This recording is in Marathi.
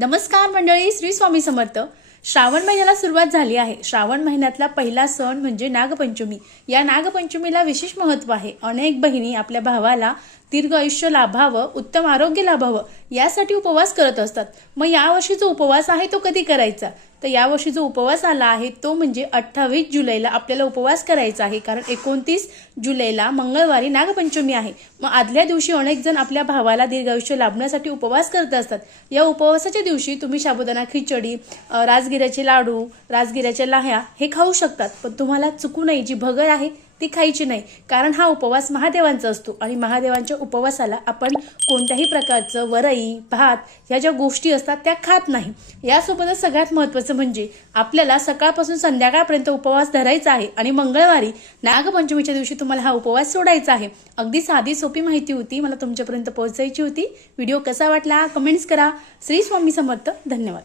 नमस्कार मंडळी श्री स्वामी समर्थ. श्रावण महिन्याला सुरुवात झाली आहे. श्रावण महिन्यातला पहिला सण म्हणजे नागपंचमी. या नागपंचमीला विशेष महत्त्व आहे. अनेक बहिणी आपल्या भावाला दीर्घ आयुष्य लाभावं उत्तम आरोग्य लाभावं यासाठी उपवास करत असतात. मग यावर्षी जो उपवास आहे तो कधी करायचा? तर यावर्षी जो उपवास आला आहे तो म्हणजे अठ्ठावीस जुलैला आपल्याला उपवास करायचा आहे. कारण एकोणतीस जुलैला मंगळवारी नागपंचमी आहे. मग आदल्या दिवशी अनेक जण आपल्या भावाला दीर्घायुष्य लाभण्यासाठी उपवास करत असतात. या उपवासाच्या दिवशी तुम्ही साबुदाणा खिचडी राजगिऱ्याचे लाडू राजगिऱ्याच्या लाह्या हे खाऊ शकतात. पण तुम्हाला चुकू नये जी भगर आहे ती खायची नाही. कारण हा उपवास महादेवांचा असतो. आणि महादेवांच्या उपवासाला आपण कोणत्याही प्रकारचं वरई भात ह्या ज्या गोष्टी असतात त्या खात नाही. यासोबतच सगळ्यात महत्त्वाचं म्हणजे आपल्याला सकाळपासून संध्याकाळपर्यंत उपवास धरायचा आहे. आणि मंगळवारी नागपंचमीच्या दिवशी तुम्हाला हा उपवास सोडायचा आहे. अगदी साधी सोपी माहिती होती. मला तुमच्यापर्यंत पोहोचायची होती. व्हिडिओ कसा वाटला? कमेंट्स करा. श्री स्वामी समर्थ. धन्यवाद.